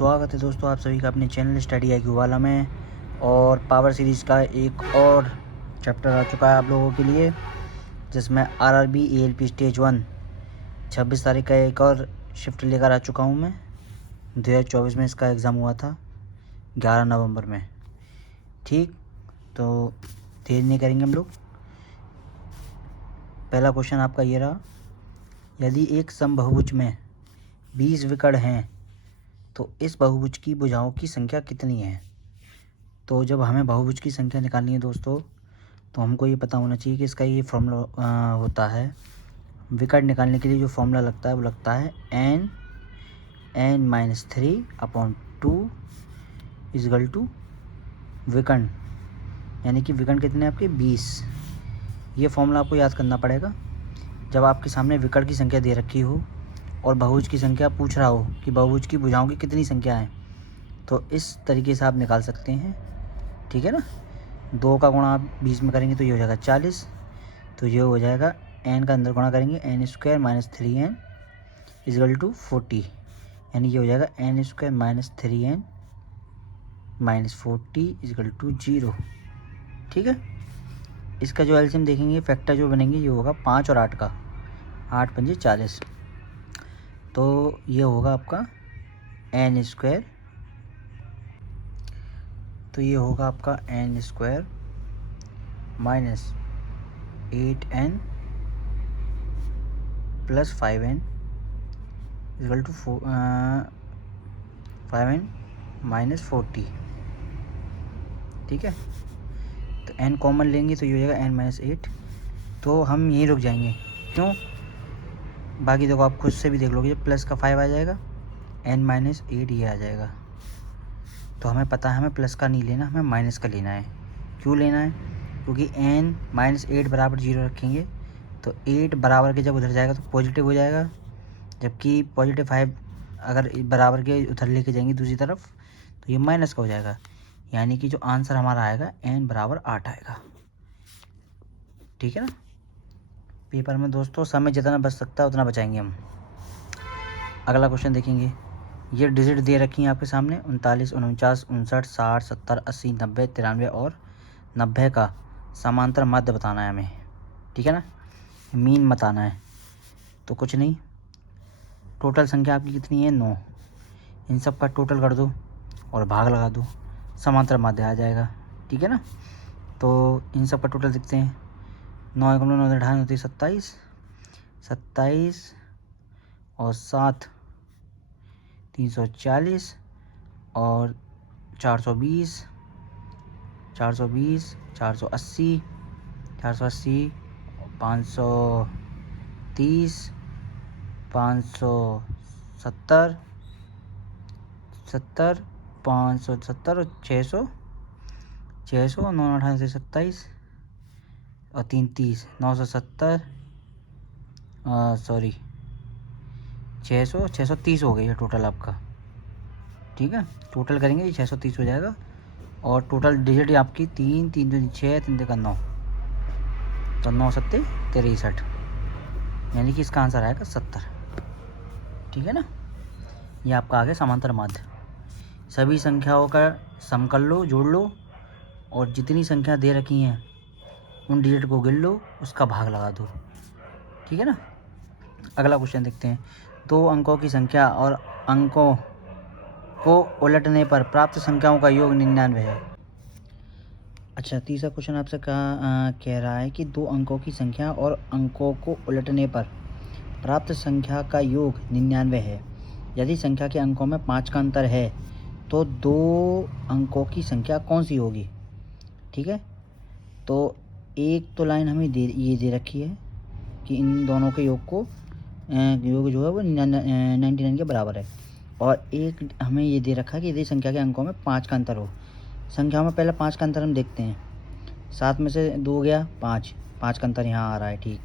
स्वागत है दोस्तों आप सभी का अपने चैनल स्टडी IQ वाला में। और पावर सीरीज़ का एक और चैप्टर आ चुका है आप लोगों के लिए, जिसमें RRB ALP स्टेज 1 26 तारीख का एक और शिफ्ट लेकर आ चुका हूं मैं। 2024 में इसका एग्ज़ाम हुआ था 11 नवंबर में। ठीक, तो देर नहीं करेंगे हम लोग। पहला क्वेश्चन आपका ये रहा, यदि एक समबहुभुज में 20 विकर्ण हैं तो इस बहुभुज की भुजाओं की संख्या कितनी है। तो जब हमें बहुभुज की संख्या निकालनी है दोस्तों, तो हमको ये पता होना चाहिए कि इसका ये फॉर्मूला होता है। विकर्ण निकालने के लिए जो फॉर्मूला लगता है वो लगता है n-3/2 इजगल टू विकर्ण, यानी कि विकर्ण कितने आपके 20। ये फॉर्मूला आपको याद करना पड़ेगा जब आपके सामने विकर्ण की संख्या दे रखी हो और बहुभुज की संख्या पूछ रहा हो कि बहुभुज की भुजाओं की कितनी संख्या है। तो इस तरीके से आप निकाल सकते हैं, ठीक है ना। 2 का गुणा आप 20 में करेंगे तो ये हो जाएगा 40। तो ये हो जाएगा n का अंदर गुणा करेंगे n² - 3n इजगल टू 40, यानी ये हो जाएगा n² - 3n - 40 इजगल टू 0। ठीक है, इसका जो एलसीएम देखेंगे, फैक्टर जो बनेंगे, ये होगा 5 और 8 का, 8 पंजे 40। तो ये होगा आपका n², तो ये होगा आपका n² - 8n + 5n is equal to 5n - 40। ठीक है, तो n कॉमन लेंगे तो ये हो जाएगा n - 8। तो हम यहीं रुक जाएंगे, क्यों? बाकी देखो आप खुद से भी देख लोगे, प्लस का 5 आ जाएगा, n - 8 ये आ जाएगा। तो हमें पता है हमें प्लस का नहीं लेना, हमें माइनस का लेना है। क्यों लेना है? क्योंकि n - 8 बराबर 0 रखेंगे तो 8 बराबर के जब उधर जाएगा तो पॉजिटिव हो जाएगा, जबकि पॉजिटिव 5 अगर बराबर के उधर लेके जाएंगे दूसरी तरफ तो ये माइनस का हो जाएगा। यानी कि जो आंसर हमारा आएगा n बराबर 8 आएगा। ठीक है ना। पेपर में दोस्तों समय जितना बच सकता है उतना बचाएंगे हम। अगला क्वेश्चन देखेंगे, ये डिजिट दे रखी हैं आपके सामने 39, 49, 59, 60, 70, 80, 90, 93 और 90 का समांतर माध्य बताना है हमें। ठीक है ना, मीन बताना है। तो कुछ नहीं, टोटल संख्या आपकी कितनी है 9, इन सब का टोटल कर दो और भाग लगा दो, समांतर माध्य आ जाएगा। ठीक है ना। तो इन सब का टोटल देखते हैं, 9 × 9 = 28, 27, 27 और 7 340 और 420, 420, 480, 480, 530, 570, 70, 570 और 600, 600, 9 × 28 = 27 और 3 30, 970, सॉरी 600, 630 हो गई है टोटल आपका। ठीक है, टोटल करेंगे ये 630 हो जाएगा। और टोटल डिजिट आपकी 3, 3 दूनी 6, 3 का 9, तो 9 7 63, यानी कि इसका आंसर आएगा 70। ठीक है ना, ये आपका आ गया समांतर माध्य। सभी संख्याओं का सम कर लो, जोड़ लो, और जितनी संख्या दे रखी हैं उन डिजिट को गिन लो, उसका भाग लगा दो। ठीक है ना। अगला क्वेश्चन देखते हैं, 2 अंकों की संख्या और अंकों को उलटने पर प्राप्त संख्याओं का योग 99 है। अच्छा, तीसरा क्वेश्चन आपसे कह रहा है कि 2 अंकों की संख्या और अंकों को उलटने पर प्राप्त संख्या का योग 99 है। यदि संख्या के अंकों में 5 का अंतर है तो 2 अंकों की संख्या कौन सी होगी। ठीक है, तो एक तो लाइन हमें ये दे रखी है कि इन दोनों के योग को योग जो है वो 99 के बराबर है, और एक हमें ये दे रखा है कि यदि संख्या के अंकों में 5 का अंतर हो। संख्याओं में पहले 5 का अंतर हम देखते हैं। 7 में से 2 गया 5, 5 का अंतर यहाँ आ रहा है। ठीक,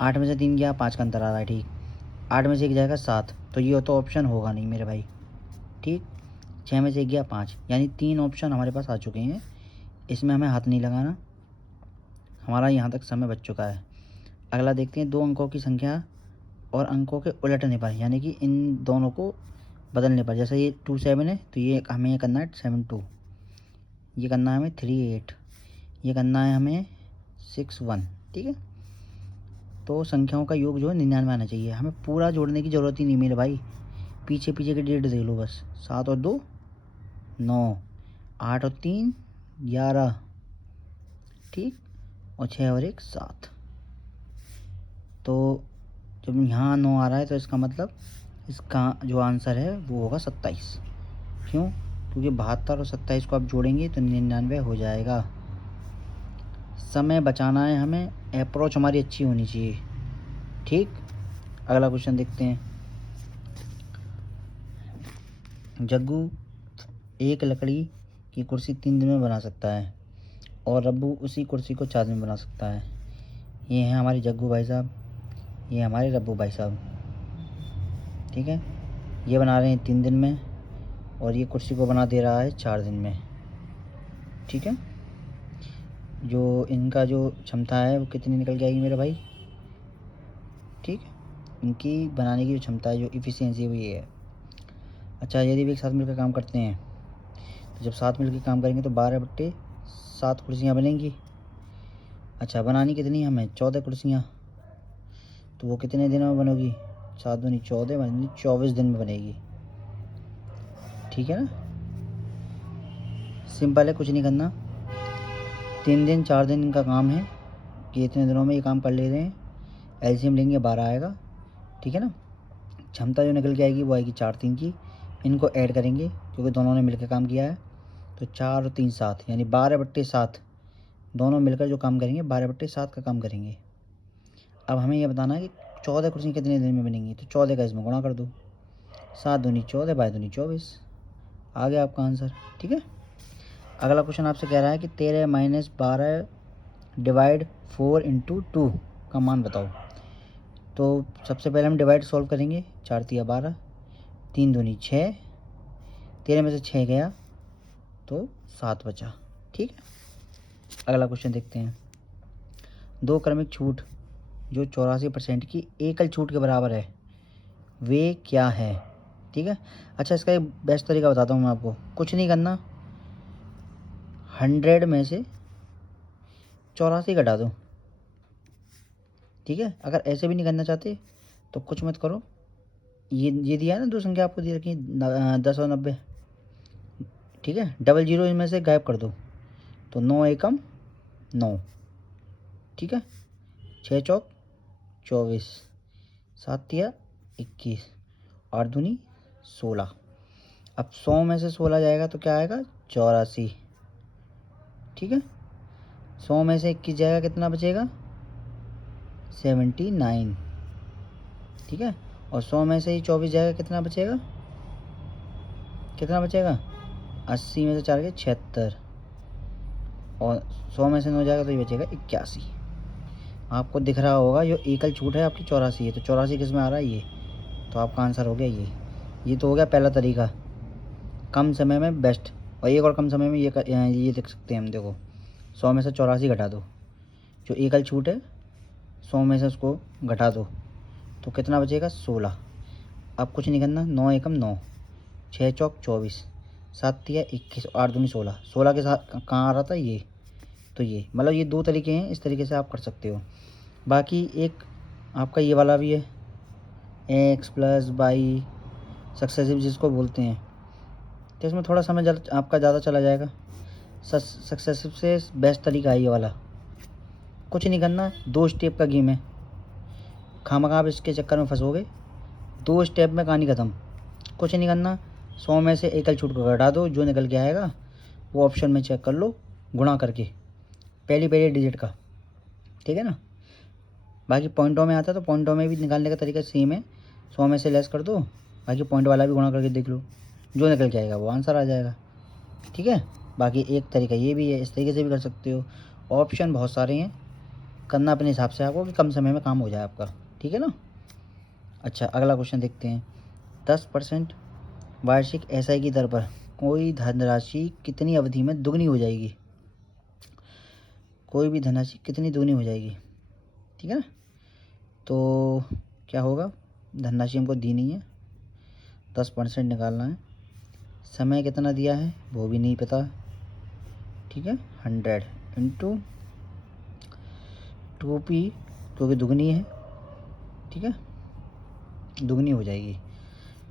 8 में से 3 गया 5 का अंतर आ रहा है। ठीक, 8 में से 1 जाएगा 7, तो ये तो ऑप्शन होगा नहीं मेरे भाई। ठीक, 6 में से 1 गया 5, यानी 3 ऑप्शन हमारे पास आ चुके हैं। इसमें हमें हाथ नहीं लगाना, हमारा यहाँ तक समय बच चुका है। अगला देखते हैं, 2 अंकों की संख्या और अंकों के उलटने पर, यानी कि इन दोनों को बदलने पर, जैसे ये 2 7 है तो ये हमें ये करना है 7 2, ये करना है हमें 3 8, ये करना है हमें 6 1। ठीक है, तो संख्याओं का योग जो है 99 आना चाहिए। हमें पूरा जोड़ने की ज़रूरत ही नहीं मेरे भाई, पीछे पीछे के डेट देख लो बस। 7 और 2 9, 8 और 3 11, ठीक, और 6 और 1 7। तो जब यहाँ 9 आ रहा है तो इसका मतलब इसका जो आंसर है वो होगा 27। क्यों? क्योंकि 72 और 27 को आप जोड़ेंगे तो 99 हो जाएगा। समय बचाना है हमें, अप्रोच हमारी अच्छी होनी चाहिए। ठीक, अगला क्वेश्चन देखते हैं। जग्गू एक लकड़ी की कुर्सी 3 दिन में बना सकता है और रब्बू उसी कुर्सी को 4 दिन में बना सकता है। ये हैं हमारे जग्गू भाई साहब, ये हमारे रब्बू भाई साहब। ठीक है, ये बना रहे हैं 3 दिन में और ये कुर्सी को बना दे रहा है 4 दिन में। ठीक है, जो इनका जो क्षमता है वो कितनी निकल के आएगी मेरे भाई? ठीक, इनकी बनाने की जो क्षमता है, जो इफ़िशियंसी है वो ये है। अच्छा, यदि भी एक साथ मिलकर काम करते हैं तो जब साथ मिलकर काम करेंगे तो 12/7 कुर्सियाँ बनेंगी। अच्छा, बनानी कितनी हमें? 14 कुर्सियाँ। तो वो कितने दिनों में बनेगी? 7 दूनी 14 बनेगी, 24 दिन में बनेगी। ठीक है ना, सिंपल है, कुछ नहीं करना। 3 दिन 4 दिन का काम है कि इतने दिनों में ये काम कर ले रहे हैं। एलसीएम लेंगे 12 आएगा। ठीक है ना, क्षमता जो निकल के आएगी वो आएगी 4 3 की। इनको ऐड करेंगे क्योंकि दोनों ने मिलकर काम किया है, तो 4 और 3 7, यानी 12/7 दोनों मिलकर जो काम करेंगे 12/7 का काम करेंगे। अब हमें यह बताना है कि 14 कुर्सी कितने दिन में बनेंगी, तो 14 का इसमें गुणा कर दो। 7 दूनी 14, 12 दूनी 24, आ गया आपका आंसर। ठीक है, अगला क्वेश्चन आपसे कह रहा है कि 13 - 12 डिवाइड 4 × 2 का मान बताओ। तो सबसे पहले हम डिवाइड सॉल्व करेंगे। 4 तिया 12, 3 दूनी 6, 13 में से 6 गया तो 7 बचा। ठीक है, अगला क्वेश्चन देखते हैं। 2 क्रमिक छूट जो 84% की एकल छूट के बराबर है वे क्या है? ठीक है, अच्छा इसका एक बेस्ट तरीका बताता हूँ मैं आपको। कुछ नहीं करना, 100 में से 84 घटा दो। ठीक है, अगर ऐसे भी नहीं करना चाहते तो कुछ मत करो। ये दिया है ना, दो संख्या आपको दी रखी 10 और 90। ठीक है, डबल जीरो इनमें से गायब कर दो तो 9 एकम 9। ठीक है, 6 चौक 24, 7 तिया 21, 8 दूनी 16। अब 100 में से 16 जाएगा तो क्या आएगा? 84। ठीक है, 100 में से 21 जाएगा, कितना बचेगा? 79। ठीक है, और 100 में से ही 24 जाएगा, कितना बचेगा? कितना बचेगा? 80 में से 4 के 76, और 100 में से 9 जाएगा तो ये बचेगा 81। आपको दिख रहा होगा जो एकल छूट है आपकी 84 है, तो 84 किस में आ रहा है? ये। तो आपका आंसर हो गया ये तो हो गया पहला तरीका, कम समय में बेस्ट। और एक और कम समय में ये देख सकते हैं हम, देखो 100 में से 84 घटा दो, जो एकल छूट है 100 में से उसको घटा दो तो कितना बचेगा? 16। अब कुछ नहीं करना, 9 एकम 9, 6 चौक 24, 7 तिया 21, 8 दूनी 16। 16 के साथ कहाँ आ रहा था? ये। तो ये मतलब ये 2 तरीके हैं, इस तरीके से आप कर सकते हो। बाकी एक आपका ये वाला भी है, एक्स प्लस बाई सक्सेसिव जिसको बोलते हैं, तो इसमें थोड़ा समय आपका ज़्यादा चला जाएगा। सक्सेसिव से बेस्ट तरीका है ये वाला। कुछ नहीं करना, 2 स्टेप का गेम है, खामखा आप इसके चक्कर में फंसोगे। 2 स्टेप में कहानी ख़त्म। कुछ नहीं करना, 100 में से एकल छूट को घटा दो, जो निकल के आएगा वो ऑप्शन में चेक कर लो गुणा करके, पहली डिजिट का। ठीक है ना, बाकी पॉइंटों में आता है तो पॉइंटों में भी निकालने का तरीका सेम है। 100 में से लेस कर दो, बाकी पॉइंट वाला भी गुणा करके देख लो, जो निकल के आएगा वो आंसर आ जाएगा। ठीक है, बाकी एक तरीका ये भी है, इस तरीके से भी कर सकते हो। ऑप्शन बहुत सारे हैं, करना अपने हिसाब से आपको कि कम समय में काम हो जाए आपका। ठीक है ना, अच्छा अगला क्वेश्चन देखते हैं। 10% वार्षिक एसआई की दर पर कोई धनराशि कितनी अवधि में दुगनी हो जाएगी? कोई भी धनराशि कितनी दुगनी हो जाएगी? ठीक है ना, तो क्या होगा? धनराशि हमको दी नहीं है, 10% निकालना है। समय कितना दिया है वो भी नहीं पता, ठीक है। 100 इंटू 2p, क्योंकि दुगनी है, ठीक है, दुगनी हो जाएगी।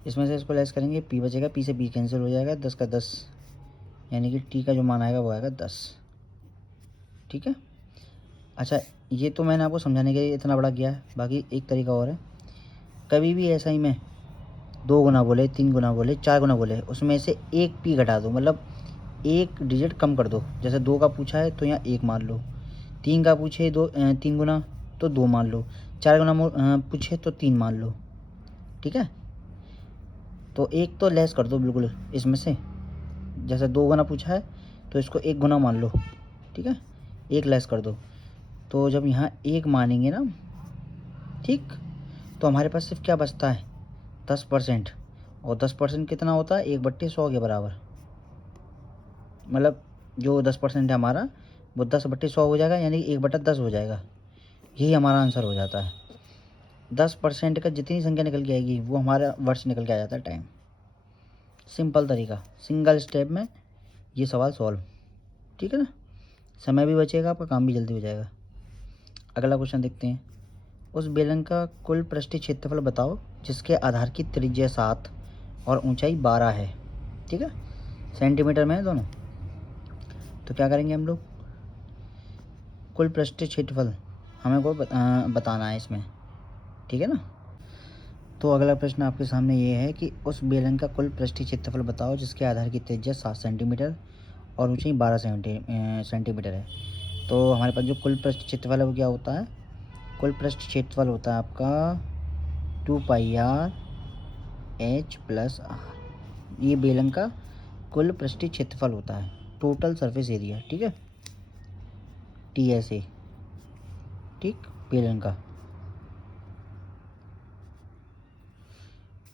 इसमें से इसको लेस करेंगे, p बचेगा, p से p कैंसिल हो जाएगा, 10 का 10, यानी कि t का जो मान आएगा वो आएगा 10, ठीक है। अच्छा, ये तो मैंने आपको समझाने के लिए इतना बड़ा किया है। बाकी एक तरीका और है, कभी भी ऐसा ही में 2 गुना बोले, 3 गुना बोले, 4 गुना बोले, उसमें से एक p घटा दो, मतलब एक डिजिट कम कर दो। जैसे 2 का पूछा है तो यहाँ 1 मान लो, 3 का पूछे 3 गुना तो 2 मान लो, 4 गुना पूछे तो 3 मान लो, ठीक है। तो एक तो लेस कर दो बिल्कुल इसमें से, जैसे 2 गुना पूछा है तो इसको 1 गुना मान लो, ठीक है, एक लेस कर दो। तो जब यहाँ 1 मानेंगे ना, ठीक, तो हमारे पास सिर्फ क्या बचता है, 10%। और 10% कितना होता है, 1/100 के बराबर। मतलब जो 10% है हमारा वो 10/100 हो जाएगा, यानी कि 1/10 हो जाएगा। यही हमारा आंसर हो जाता है। 10% का जितनी संख्या निकल के आएगी वो हमारा वर्ष निकल के आ जाता है, टाइम। सिंपल तरीका, सिंगल स्टेप में ये सवाल सॉल्व, ठीक है ना। समय भी बचेगा, आपका काम भी जल्दी हो जाएगा। अगला क्वेश्चन देखते हैं। उस बेलन का कुल पृष्ठीय क्षेत्रफल बताओ जिसके आधार की त्रिज्या 7 और ऊंचाई 12 है, ठीक है, सेंटीमीटर में है दोनों। तो क्या करेंगे हम लोग, कुल पृष्ठीय क्षेत्रफल हमें को बताना है इसमें, ठीक है ना। तो अगला प्रश्न आपके सामने ये है कि उस बेलन का कुल पृष्ठीय क्षेत्रफल बताओ जिसके आधार की त्रिज्या 7 सेंटीमीटर और ऊंचाई 12 सेंटीमीटर है। तो हमारे पास जो कुल पृष्ठीय क्षेत्रफल है वो क्या होता है, कुल पृष्ठीय क्षेत्रफल होता है आपका 2πr h+r। ये बेलन का कुल पृष्ठीय क्षेत्रफल होता है, टोटल सरफेस एरिया, ठीक है, TSA, ठीक, बेलन का,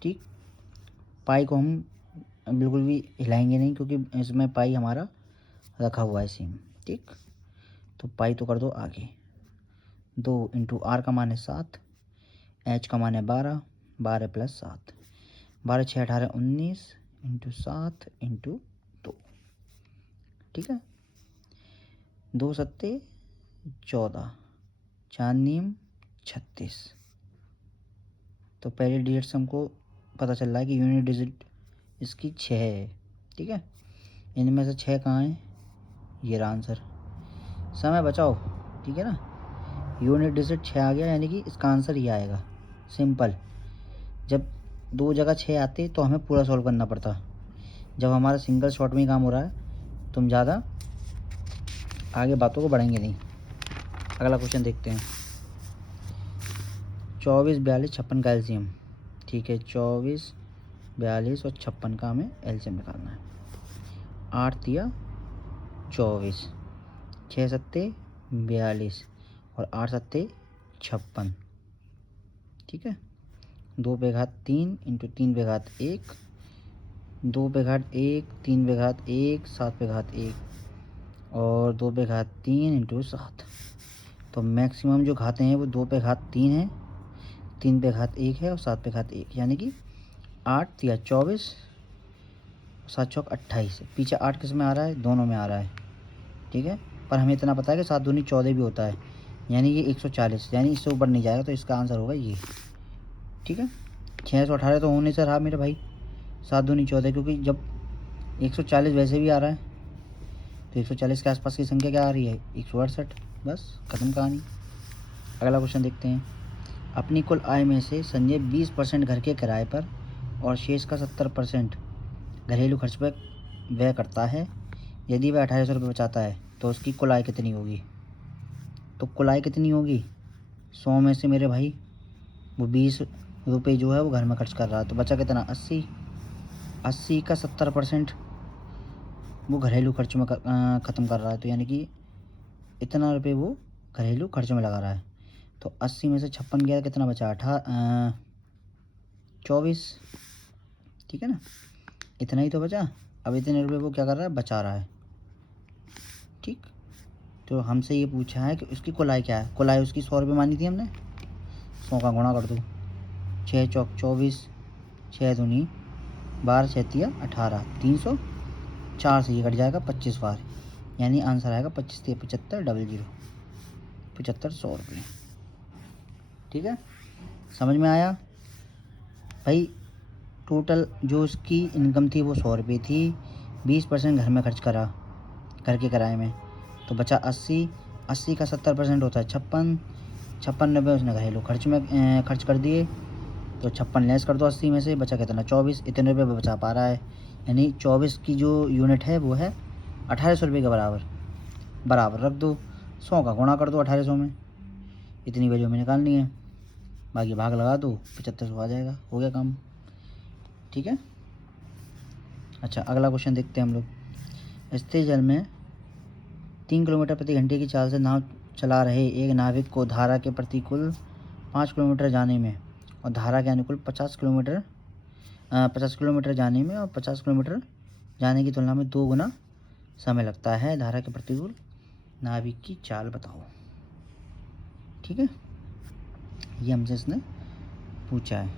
ठीक। पाई को हम बिल्कुल भी हिलाएंगे नहीं क्योंकि इसमें पाई हमारा रखा हुआ है सेम, ठीक। तो पाई तो कर दो आगे, 2 इंटू आर का मान है 7, एच का मान है 12, 12 + 7, 12 6 18 19 इंटू 7 इंटू 2, ठीक है। 2 सत्ते 14, 4 नीम 36। तो पहले डिजिट से हमको पता चल रहा है कि यूनिट डिजिट इसकी 6 है, ठीक है। इनमें से 6 कहाँ है, ये रहा आंसर। समय बचाओ, ठीक है ना। यूनिट डिजिट 6 आ गया, यानी कि इसका आंसर ये आएगा। सिंपल, जब 2 जगह 6 आते तो हमें पूरा सॉल्व करना पड़ता। जब हमारा सिंगल शॉट में ही काम हो रहा है तो हम ज़्यादा आगे बातों को बढ़ेंगे नहीं। अगला क्वेश्चन देखते हैं। 24 42 56 का एलसीएम, ठीक है, 24 42 और 56 का हमें एलसीएम निकालना है। 8 तिया 24, 6 सत्ते 42 और 8 सत्ते 56, ठीक है। 2 पे घात 3 इंटू 3 पे घात 1, 2 पे घात 1, 3 पे घात 1, 7 पे घात 1 और 2 पे घात 3 इंटू 7। तो मैक्सिमम जो घाते हैं वो 2 पे घात 3 है, 3 पे घात 1 है और 7 पे घात 1, यानी कि 8 तिया 24, 7 चौक 28। पीछे 8 किस में आ रहा है, दोनों में आ रहा है, ठीक है। पर हमें इतना पता है कि 7 दूनी 14 भी होता है, यानी ये 140, यानी इससे ऊपर नहीं जाएगा, तो इसका आंसर होगा ये, ठीक है। 618 तो होने से रहा मेरे भाई, 7 दूनी 14, क्योंकि जब 140 वैसे भी आ रहा है तो 140 के आसपास की संख्या क्या आ रही है, 168। बस खत्म कहानी। अगला क्वेश्चन देखते हैं। अपनी कुल आय में से संजय 20% घर के किराए पर और शेष का 70% घरेलू खर्च पर व्यय करता है। यदि वह 2800 रुपये बचाता है तो उसकी कुल आय कितनी होगी। तो कुल आय कितनी होगी, 100 में से मेरे भाई वो 20 रुपये जो है वो घर में खर्च कर रहा है, तो बचा कितना, 80। 80 का 70% वो घरेलू खर्च में ख़त्म कर रहा है, तो यानी कि इतना रुपये वो घरेलू खर्च में लगा रहा है। तो 80 में से 56 गया, कितना बचा, 24, ठीक है ना। इतना ही तो बचा। अब इतने रुपये वो क्या कर रहा है, बचा रहा है, ठीक। तो हमसे ये पूछा है कि उसकी कुल आय क्या है। कुल आय उसकी 100 रुपये मानी थी हमने, 100 का गुणा कर दो, 6 चौक 24, 6 दूनी 12 छत्तिया 18, 304 से ये कट जाएगा 25 बार, यानी आंसर आएगा 25 3 75 00 7500 रुपये। ठीक है, समझ में आया भाई। टोटल जो उसकी इनकम थी वो 100 रुपये थी, 20% घर में खर्च करा, घर के किराए में, तो बचा 80, 80 का 70% होता है 56, 56 रुपये उसने घरेलू खर्च में खर्च कर दिए, तो 56 लेस कर दो 80 में से, बचा कितना 24, इतने रुपये बचा पा रहा है, यानी 24 की जो यूनिट है वो है 1800 रुपये के बराबर रख दो, 100 का गुणा कर दो 1800 में, इतनी वैल्यू हमें निकालनी है, बाकी भाग लगा दो 7500 आ जाएगा, हो गया काम। ठीक है, अच्छा अगला क्वेश्चन देखते हैं हम लोग। स्थिर जल में 3 किलोमीटर प्रति घंटे की चाल से नाव चला रहे एक नाविक को धारा के प्रतिकूल 5 किलोमीटर जाने में और धारा के अनुकूल 50 किलोमीटर जाने में और 50 किलोमीटर जाने की तुलना में 2 गुना समय लगता है, धारा के प्रतिकूल नाविक की चाल बताओ। ठीक है, ये हमसे इसने पूछा है।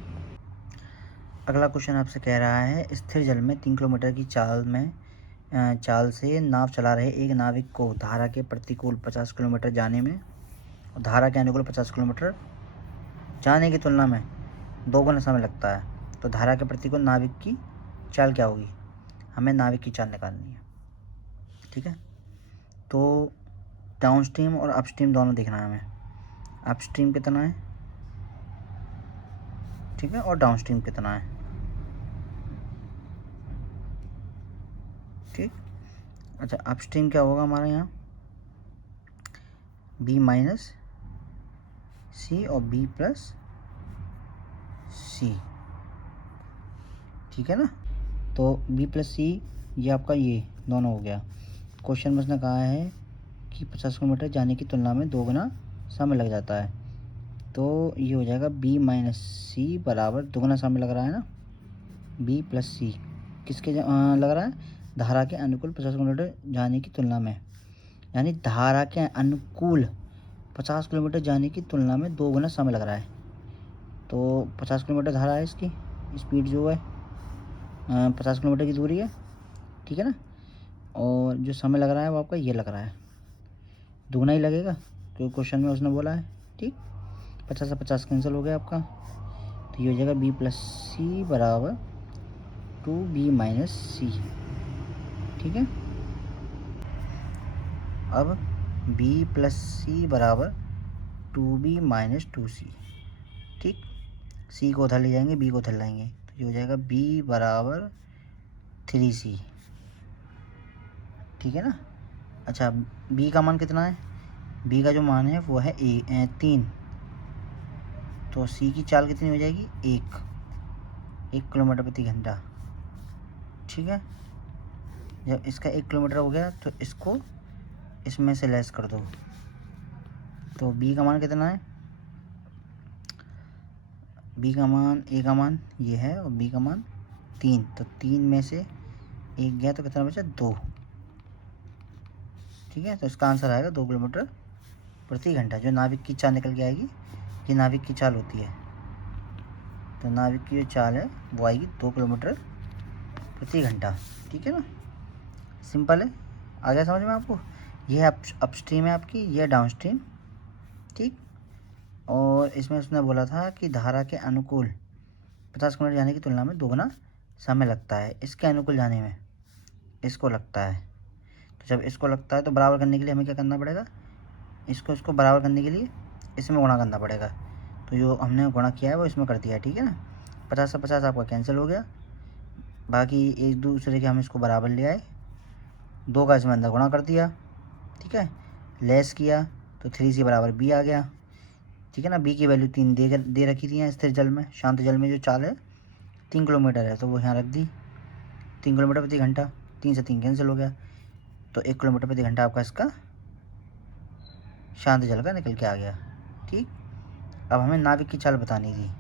अगला क्वेश्चन आपसे कह रहा है, स्थिर जल में 3 किलोमीटर की चाल से नाव चला रहे एक नाविक को धारा के प्रतिकूल 50 किलोमीटर जाने में और धारा के अनुकूल 50 किलोमीटर जाने की तुलना में 2 गुना समय लगता है, तो धारा के प्रतिकूल नाविक की चाल क्या होगी? हमें नाविक की चाल निकालनी है। ठीक है, तो डाउन स्ट्रीम और अप स्ट्रीम दोनों देखना है हमें, अप स्ट्रीम कितना है, ठीक है, और डाउन स्ट्रीम कितना है। ठीक, अच्छा अप स्ट्रीम क्या होगा हमारा यहाँ, बी माइनस सी और बी प्लस सी। ठीक है ना, तो बी प्लस सी ये आपका ये दोनों हो गया। क्वेश्चन में उसने कहा है कि 50 किलोमीटर जाने की तुलना में 2 गुना समय लग जाता है, तो ये हो जाएगा बी माइनस सी बराबर 2 गुना समय लग रहा है ना, बी प्लस सी किसके लग रहा है, धारा के अनुकूल 50 किलोमीटर जाने की तुलना में, यानी धारा के अनुकूल 50 किलोमीटर जाने की तुलना में 2 गुना समय लग रहा है। तो 50 किलोमीटर धारा है, इसकी स्पीड जो है 50 किलोमीटर की दूरी है, ठीक है ना, और जो समय लग रहा है वो आपका ये लग रहा है, दुगना ही लगेगा क्योंकि क्वेश्चन में उसने बोला है। ठीक, 50 से 50 कैंसिल हो गया आपका, तो ये हो जाएगा बी प्लस सी बराबर 2b माइनस सी। ठीक है, अब b प्लस सी बराबर 2b माइनस 2c। ठीक, c को उधर ले जाएंगे, b को उधर लाएंगे, तो ये हो जाएगा b बराबर 3c। ठीक है ना, अच्छा b का मान कितना है, b का जो मान है वो है 3, तो c की चाल कितनी हो जाएगी 1 किलोमीटर प्रति घंटा। ठीक है, जब इसका 1 किलोमीटर हो गया तो इसको इसमें से लेस कर दो, तो b का मान कितना है, b का मान a का मान ये है और b का मान 3, तो 3 में से 1 गया तो कितना बचा 2। ठीक है, तो इसका आंसर आएगा 2 किलोमीटर प्रति घंटा। जो नाविक की चाल निकल के आएगी, ये नाविक की चाल होती है, तो नाविक की जो चाल है वो आएगी 2 किलोमीटर प्रति घंटा। ठीक है ना, सिंपल है, आ गया समझ में आपको। यह अपस्ट्रीम है आपकी, यह डाउन स्ट्रीम। ठीक, और इसमें उसने बोला था कि धारा के अनुकूल 50 किलोमीटर जाने की तुलना में 2 गुना समय लगता है, इसके अनुकूल जाने में इसको लगता है, तो जब इसको लगता है तो बराबर करने के लिए हमें क्या करना पड़ेगा, इसको बराबर करने के लिए इसमें गुणा करना पड़ेगा, तो जो हमने गुणा किया है वो इसमें कर दिया। ठीक है ना, 50 से 50 आपका कैंसिल हो गया, बाकी एक दूसरे के हम इसको बराबर ले आए, 2 का इसमें अंदर गुणा कर दिया। ठीक है, लेस किया तो 3c बराबर b आ गया। ठीक है ना, b की वैल्यू 3 दे रखी थी यहाँ स्थिर जल में, शांत जल में जो चाल है 3 किलोमीटर है, तो वो यहाँ रख दी 3 किलोमीटर प्रति घंटा, 3 से 3 कैंसिल हो गया, तो 1 किलोमीटर प्रति घंटा आपका इसका शांत जल का निकल के आ गया। ठीक, अब हमें नाविक की चाल बतानी थी।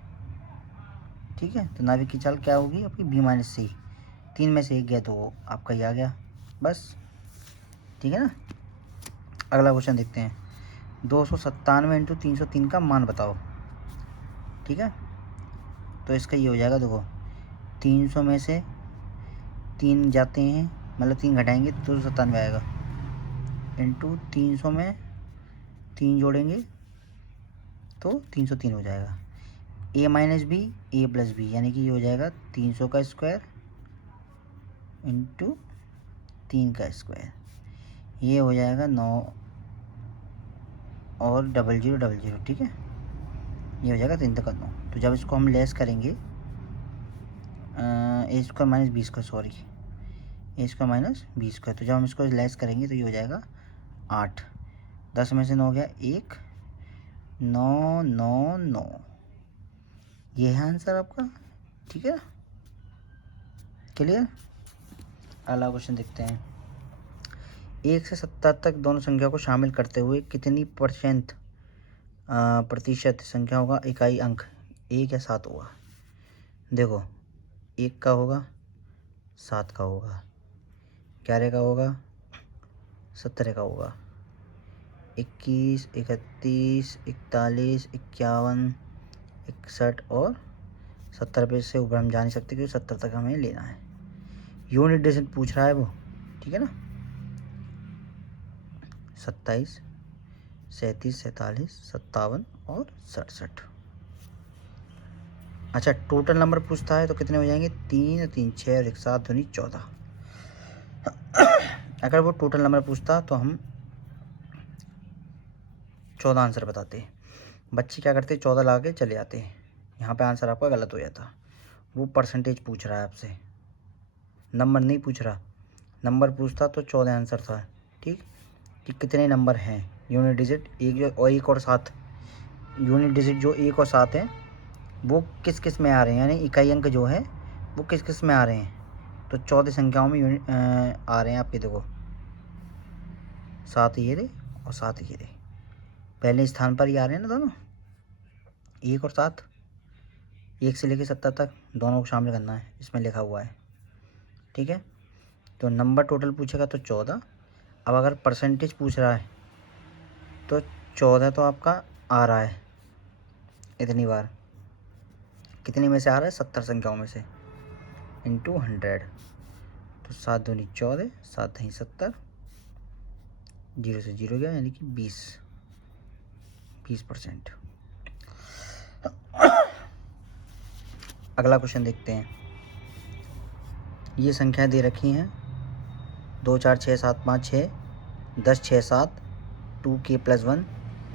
ठीक है, तो नाविक की चाल क्या होगी आपकी b माइनस सी, 3 में से 1 गया तो आपका ये आ गया बस। ठीक है ना, अगला क्वेश्चन देखते हैं, 297 इंटू 303 का मान बताओ। ठीक है, तो इसका ये हो जाएगा, देखो 300 में से 3 जाते हैं, मतलब 3 घटाएंगे तो 297 आएगा, इंटू 300 में 3 जोड़ेंगे तो 303 हो जाएगा। a minus B A plus B, यानी कि ये हो जाएगा 300 का स्क्वायर इंटू 3 का स्क्वायर, ये हो जाएगा 9 और 0000, ठीक है, ये हो जाएगा 3 तक 9। तो जब इसको हम लेस करेंगे A square minus B square, sorry A square minus B square, तो जब हम इसको लेस करेंगे तो ये हो जाएगा 8, 10 में से 9 गया 1, 9 9 9, ये है आंसर आपका, ठीक है, क्लियर। अगला क्वेश्चन देखते हैं। 1 से 70 तक दोनों संख्या को शामिल करते हुए कितनी प्रतिशत संख्या होगा इकाई अंक 1 या 7 होगा। देखो 1 का होगा, 7 का होगा, 11 का होगा, 17 का होगा, 21, 31, 41, 51, 61 और 70 पे से ऊपर हम जा नहीं सकते क्योंकि 70 तक हमें लेना है। यूनिट डिजिट पूछ रहा है वो, ठीक है ना। 27, 37, 47, 57 और 67। अच्छा, टोटल नंबर पूछता है तो कितने हो जाएंगे, 3 3 6 और 1 7 दूनी 14। अगर वो टोटल नंबर पूछता तो हम 14 आंसर बताते। बच्चे क्या करते, 14 ला के चले आते हैं, यहाँ पे आंसर आपका गलत हो जाता। वो परसेंटेज पूछ रहा है आपसे, नंबर नहीं पूछ रहा। नंबर पूछता तो 14 आंसर था, ठीक, कि कितने नंबर हैं। यूनिट डिजिट 1 और 7, यूनिट डिजिट जो 1 और 7 हैं वो किस किस में आ रहे हैं, यानी इकाई अंक जो है वो किस किस में आ रहे हैं। तो 14 संख्याओं में यूनिट आ रहे हैं आपके, देखो 7 ये रहे और 7 ये रहे, पहले स्थान पर ही आ रहे हैं ना दोनों, 1 और 7, 1 से लेकर 70 तक दोनों को शामिल करना है, इसमें लिखा हुआ है, ठीक है। तो नंबर टोटल पूछेगा तो 14। अब अगर परसेंटेज पूछ रहा है तो 14 तो आपका आ रहा है इतनी बार, कितनी में से आ रहा है, 70 संख्याओं में से, इंटू 100, तो 7 दूनी 14, 7 दही 70, 0 से 0 गया, यानी कि 20%। अगला क्वेश्चन देखते हैं। ये संख्या दे रखी हैं 2 4 6 7 5 6 10 6 7 2k + 1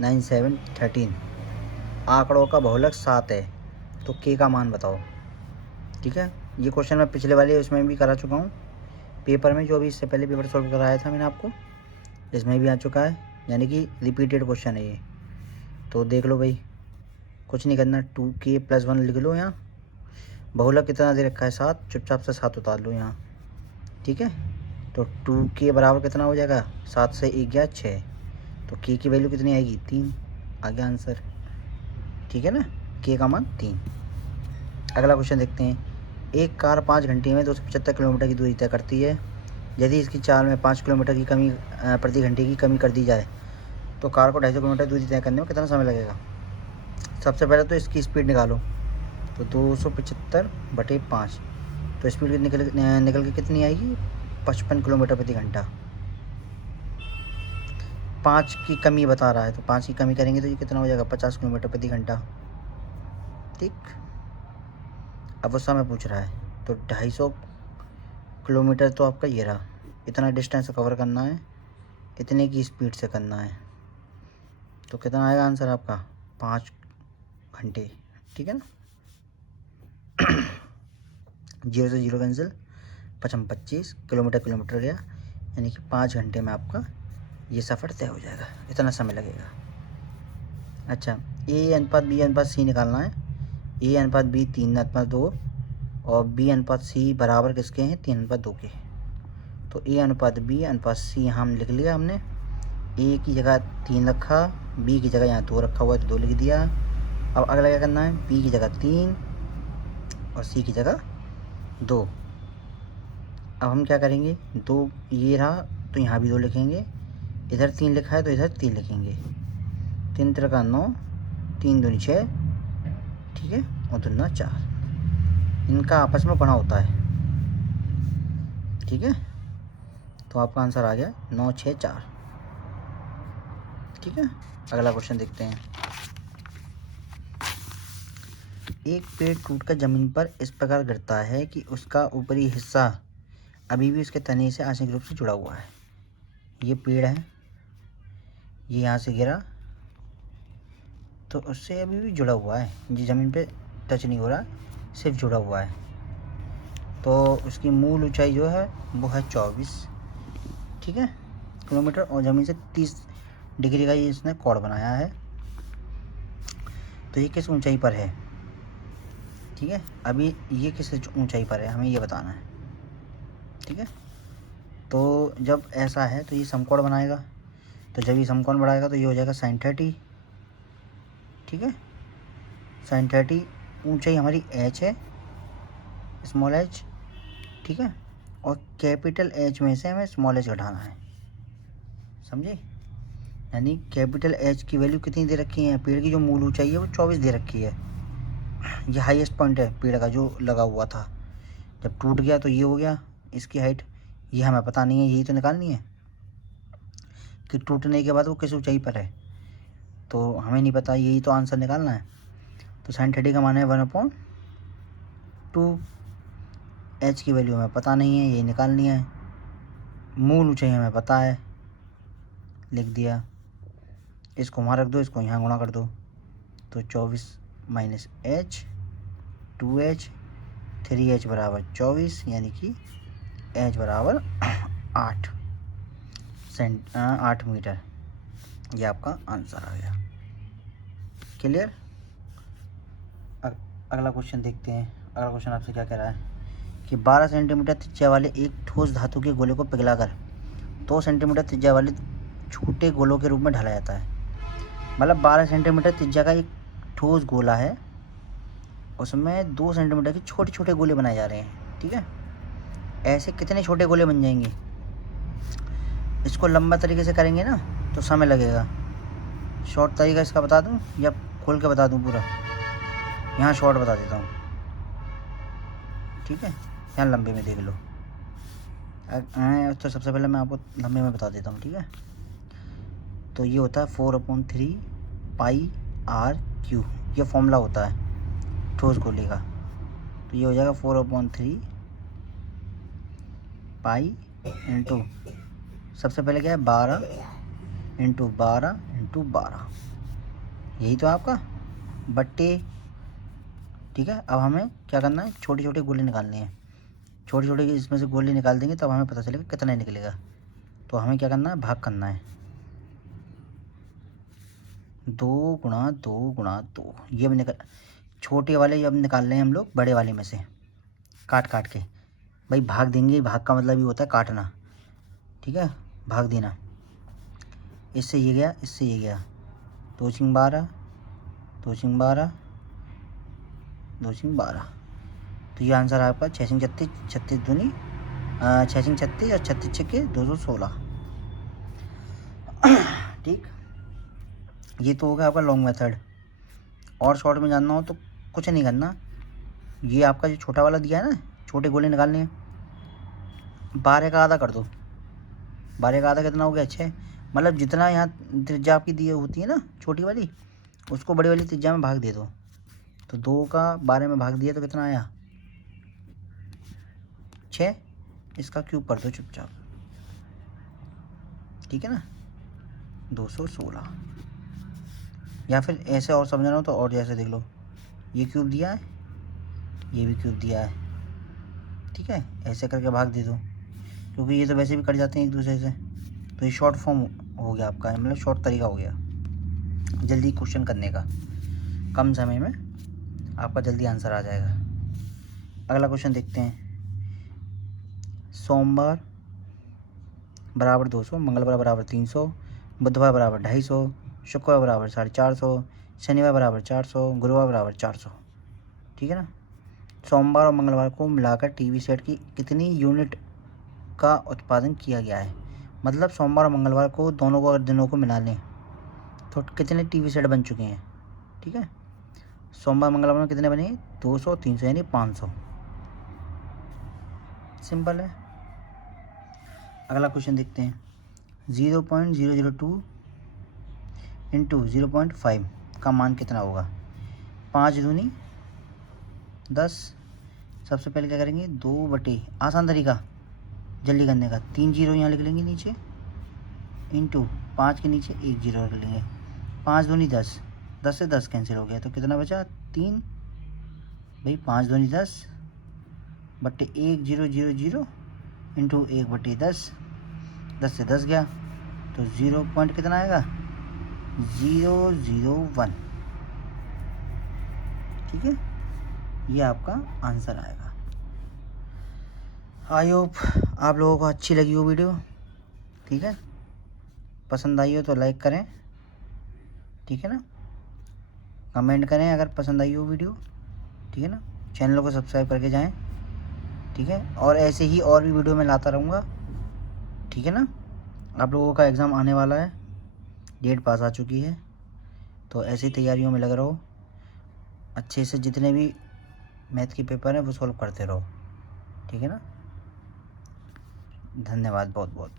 9 7 13। आंकड़ों का बहुलक 7 है, तो k का मान बताओ, ठीक है। ये क्वेश्चन मैं पिछले वाले उसमें भी करा चुका हूँ पेपर में, जो अभी इससे पहले पेपर सॉल्व कराया था मैंने आपको, इसमें भी आ चुका है, यानी कि रिपीटेड क्वेश्चन है ये। तो देख लो भाई, कुछ नहीं करना, 2k + 1 लिख लो यहाँ, बहुलक कितना दे रखा है 7, चुपचाप से 7 उतार लो यहाँ, ठीक है। तो 2k बराबर कितना हो जाएगा, 7 से 1 गया 6, तो k की वैल्यू कितनी आएगी, 3, आ गया आंसर, ठीक है ना, k का मान 3। अगला क्वेश्चन देखते हैं। एक कार 5 घंटे में 275 किलोमीटर की दूरी तय करती है। यदि इसकी चाल में 5 किलोमीटर की कमी प्रति घंटे की कमी कर दी जाए तो कार को 250 किलोमीटर दूरी तय करने में कितना समय लगेगा। सबसे पहले तो इसकी स्पीड निकालो, तो 275/5, तो स्पीड निकल के कितनी आएगी, 55 किलोमीटर प्रति घंटा। 5 की कमी बता रहा है, तो 5 की कमी करेंगे तो ये कितना हो जाएगा, 50 किलोमीटर प्रति घंटा, ठीक। अब वो समय पूछ रहा है, तो 250 किलोमीटर तो आपका ये रहा, इतना डिस्टेंस कवर करना है, इतने की स्पीड से करना है, तो कितना आएगा आंसर आपका, 5 घंटे, ठीक है ना। 0 से 0 कैंसिल, 25 किलोमीटर गया, यानी कि 5 घंटे में आपका ये सफ़र तय हो जाएगा, इतना समय लगेगा। अच्छा, A/B/C निकालना है। A/B 3/2 और B/C बराबर किसके हैं, 3/2 के। तो A/B/C यहाँ हम लिख लिया हमने, A की जगह 3 रखा, B की जगह यहाँ 2 रखा हुआ है तो 2 लिख दिया। अब अगला क्या करना है, B की जगह 3 और C की जगह 2। अब हम क्या करेंगे, 2 ये रहा तो यहाँ भी 2 लिखेंगे, इधर 3 लिखा है तो इधर 3 लिखेंगे, 3 3 का 9, 3 दूनी 6, ठीक है, और 2 4, इनका आपस में गुणा होता है, ठीक है, तो आपका आंसर आ गया 964। ठीक है, अगला क्वेश्चन देखते हैं। एक पेड़ टूटकर ज़मीन पर इस प्रकार गिरता है कि उसका ऊपरी हिस्सा अभी भी उसके तने से आंशिक रूप से जुड़ा हुआ है। ये पेड़ है, ये यहाँ से गिरा तो उससे अभी भी जुड़ा हुआ है, ये ज़मीन पे टच नहीं हो रहा, सिर्फ जुड़ा हुआ है। तो उसकी मूल ऊंचाई जो है वो है 24, ठीक है, किलोमीटर, और ज़मीन से 30 डिग्री का ये इसने कोण बनाया है। तो ये किस ऊंचाई पर है? ठीक है, अभी ये किस ऊंचाई पर है हमें ये बताना है। ठीक है, तो जब ऐसा है तो ये समकोण बनाएगा, तो जब ये समकोण बढ़ाएगा तो ये हो जाएगा sin 30। ठीक है, sin 30, ऊंचाई हमारी h है, स्मॉल h। ठीक है, और कैपिटल H में से हमें स्मॉल h घटाना है, समझे? यानी कैपिटल H की वैल्यू कितनी दे रखी है? पेड़ की जो मूल ऊंचाई है वो 24 दे रखी है। ये हाईएस्ट पॉइंट है पेड़ का जो लगा हुआ था, जब टूट गया तो ये हो गया इसकी हाइट। ये हमें पता नहीं है, यही तो निकालनी है कि टूटने के बाद वो किस ऊंचाई पर है, तो हमें नहीं पता, यही तो आंसर निकालना है। तो sin 30 का मान है 1/2। H की वैल्यू हमें पता नहीं है, यही निकालनी है। मूल ऊंचाई हमें पता है, लिख दिया। इसको वहाँ रख दो, इसको यहाँ गुणा कर दो, तो 24 माइनस h 2h 3h बराबर 24, यानी कि h बराबर 8 मीटर। ये आपका आंसर आ गया। क्लियर? अगला क्वेश्चन देखते हैं। अगला क्वेश्चन आपसे क्या कह रहा है कि 12 सेंटीमीटर त्रिज्या वाले एक ठोस धातु के गोले को पिघलाकर 2 सेंटीमीटर त्रिज्या वाले छोटे गोलों के रूप में ढाला जाता है। मतलब 12 सेंटीमीटर त्रिज्या का एक ठोस गोला है, उसमें 2 सेंटीमीटर के छोटे छोटे गोले बनाए जा रहे हैं। ठीक है, ऐसे कितने छोटे गोले बन जाएंगे? इसको लंबा तरीके से करेंगे ना तो समय लगेगा। शॉर्ट तरीका इसका बता दूं या खोल के बता दूं पूरा? यहाँ शॉर्ट बता देता हूँ, ठीक है, यहाँ लंबे में देख लो। तो सबसे पहले मैं आपको लंबे में बता देता हूँ, ठीक है। तो ये होता है 4/3 पाई r क्यू, ये फॉर्मूला होता है ठोस गोले का। तो ये हो जाएगा 4/3 पाई इंटू, सबसे पहले क्या है 12 इंटू 12 इंटू 12, यही तो आपका बट्टे। ठीक है, अब हमें क्या करना है, छोटे छोटे गोले निकालने हैं। छोटे छोटे इसमें से गोले निकाल देंगे तब हमें पता चलेगा कितना निकलेगा। तो हमें क्या करना है, भाग करना है, 2 गुणा 2 गुणा 2। ये भी निकल, छोटे वाले अब निकाल रहे हैं हम लोग बड़े वाले में से काट काट के। भाई भाग देंगे, भाग का मतलब ये होता है काटना। ठीक है, भाग देना, इससे ये गया, इससे ये गया, 2 × 12, 2 × 12, 2 × 12। तो ये आंसर आपका 6 × 36, 36 दूनी 6 × 36 और 36 छक्के 216। ठीक, ये तो हो गया आपका लॉन्ग मेथड। और शॉर्ट में जानना हो तो कुछ नहीं करना, ये आपका जो छोटा वाला दिया है ना, छोटे गोले निकालने हैं, 12 का आधा कर दो। 12 का आधा कितना हो गया, 6। मतलब जितना यहाँ त्रिज्या आपकी दी होती है ना छोटी वाली, उसको बड़ी वाली त्रिज्या में भाग दे दो। तो 2 का 12 में भाग दिया तो कितना आया, 6। इसका क्यूब कर दो चुपचाप, ठीक है ना, 216। या फिर ऐसे और समझना हो तो और जैसे देख लो, ये क्यूब दिया है, ये भी क्यूब दिया है, ठीक है, ऐसे करके भाग दे दो, क्योंकि ये तो वैसे भी कट जाते हैं एक दूसरे से। तो ये शॉर्ट फॉर्म हो गया आपका, मतलब शॉर्ट तरीका हो गया जल्दी क्वेश्चन करने का, कम समय में आपका जल्दी आंसर आ जाएगा। अगला क्वेश्चन देखते हैं। सोमवार बराबर 200, मंगलवार बराबर 300, बुधवार बराबर 250, शुक्रवार बराबर 450, शनिवार बराबर 400, गुरुवार बराबर 400। ठीक है ना। सोमवार और मंगलवार को मिलाकर टीवी सेट की कितनी यूनिट का उत्पादन किया गया है? मतलब सोमवार और मंगलवार को दोनों को अगर दिनों को मिला लें तो कितने टीवी सेट बन चुके हैं? ठीक है, सोमवार मंगलवार में कितने बने? 200 300 यानी 500। सिंपल है, अगला क्वेश्चन देखते हैं। 0.002 इंटू 0.5 का मान कितना होगा? 5 दूनी 10। सबसे पहले क्या करेंगे, 2 आसान तरीका जल्दी करने का, 3 जीरो यहाँ लिख लेंगे नीचे, इंटू 5 के नीचे 1 जीरो रख लेंगे। 5 दूनी 10, 10 से 10 कैंसिल हो गया तो कितना बचा? 3। भाई 5 दूनी 10 बट्टे 1 जीरो जीरो जीरो इंटू 1/10, 10 से 10 गया तो 0 पॉइंट कितना आएगा? 001। ठीक है, ये आपका आंसर आएगा। आई होप आप लोगों को अच्छी लगी हो वीडियो। ठीक है, पसंद आई हो तो लाइक करें, ठीक है ना, कमेंट करें अगर पसंद आई हो वीडियो, ठीक है ना, चैनल को सब्सक्राइब करके जाएं, ठीक है, और ऐसे ही और भी वीडियो मैं लाता रहूँगा, ठीक है ना। आप लोगों का एग्ज़ाम आने वाला है, डेट पास आ चुकी है, तो ऐसी तैयारियों में लगे रहो, अच्छे से जितने भी मैथ के पेपर हैं वो सॉल्व करते रहो, ठीक है ना। धन्यवाद बहुत बहुत।